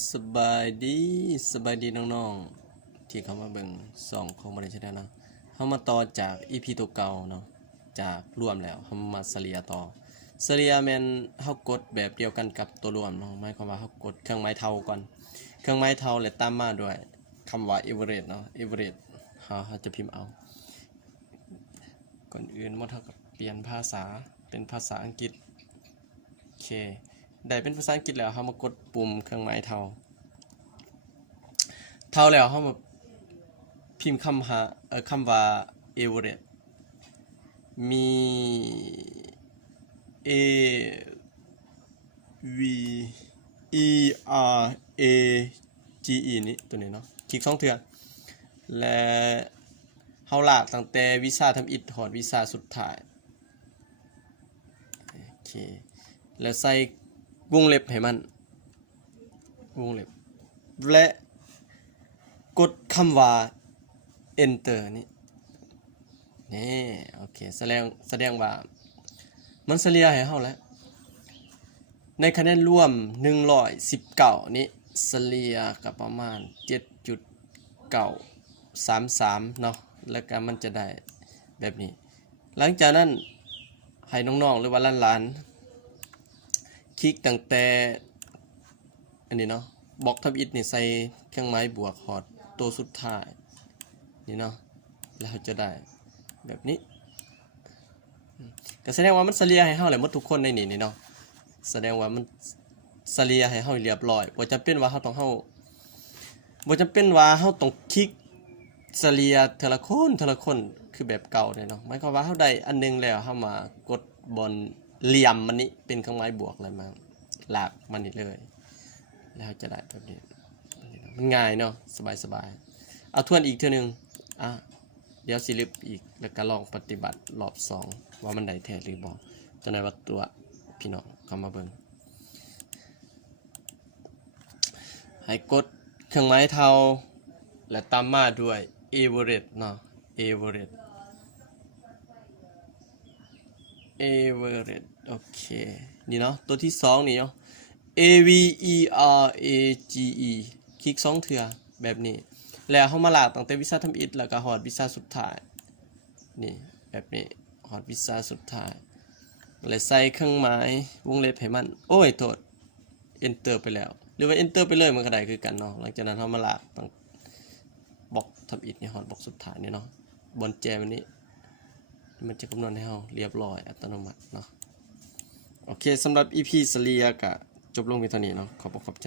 สบายดีน้องๆที่เขามาเบิ่งส่องของบริษัทนะเขามาต่อจากอีพีตัวเก่าเนาะจากรวมแล้วเขามาเสลียต่อเสลียแม่นเฮากดแบบเดียวกันกับตัวรวมเนาะหมายความว่าเฮากดเครื่องไม้เท่าก่อนเครื่องไม้เท่าแล้วตามมาด้วยคำว่า average เนาะ average เขาจะพิมพ์เอาก่อนอื่นเท่ากับเปลี่ยนภาษาเป็นภาษาอังกฤษโอเคได้เป็นภาษาอังกฤษแล้วเขามากดปุ่มเครื่องหมายเท่าแล้วเขามาพิมพ์คำว่า average มี a v e r a g e นี่ตัวนี้เนาะคลิก2เทื่อและเฮาลากตั้งแต่วิชาทำอิฐหอดวิชาสุดท้ายโอเคแล้วใส่วงเล็บให้มันวงเล็บและกดคำว่า enter นี่โอเคแสดงว่ามันเฉลี่ยให้เฮาแล้วในคะแนนรวม119นี้เฉลี่ยกับประมาณ 7.933 เนาะแล้วก็มันจะได้แบบนี้หลังจากนั้นให้น้องๆหรือว่าหลานๆคลิกตั้งแต่อันนี้เนาะบล็อกทับอิฐนี่ใส่เครื่องหมายบวกหอดตัวสุดท้ายนี่เนาะแล้วจะได้แบบนี้ก็แสดงว่ามันเฉลี่ยให้เฮาแหละหมดทุกคนในนี่เนาะแสดงว่ามันเฉลี่ยให้เฮาเรียบร้อยบ่จำเป็นว่าเฮาต้องคลิกเฉลี่ยทีละคนคือแบบเก่าเนี่ยเนาะหมายความว่าเฮาได้อันนึงแล้วเฮามากดบนเหลี่ยมมันนี้เป็นเครื่องหมายบวกอะไรมาลากมันนี่เลยแล้วจะได้แบบนี้มันง่ายเนาะสบายเอาทวนอีกเทื่อนึงเดี๋ยวสิลิปอีกแล้วก็ลองปฏิบัติรอบ2ว่ามันได้แท้หรือบ่จะได้ว่าตัวพี่น้องเข้ามาเบิ่งให้กดเครื่องหมายเท่าและตามมาด้วย average เนาะ average โอเคนี่เนาะตัวที่2นี่เนาะ average คลิก2เทื่อแบบนี้แล้วเฮามาลากตั้งแต่วิชาทำอิฐแล้วก็ฮอดวิชาสุดท้ายนี่แบบนี้ฮอดวิชาสุดท้ายแล้วใส่เครื่องหมายวงเล็บให้มันโอ้ยโทษ enter ไปแล้วหรือว่า enter ไปเลยมันก็ได้คือกันเนาะหลังจากนั้นเฮามาลากตั้งบล็อกทำอิฐนี่ฮอดบล็อกสุดท้ายนี่เนาะบนแจมันนี้มันจะคำนวณให้เฮาเรียบร้อยอัตโนมัติเนาะโอเคสำหรับ EP เฉลี่ยก็จบลงเพียงเท่านี้เนาะขอบใจ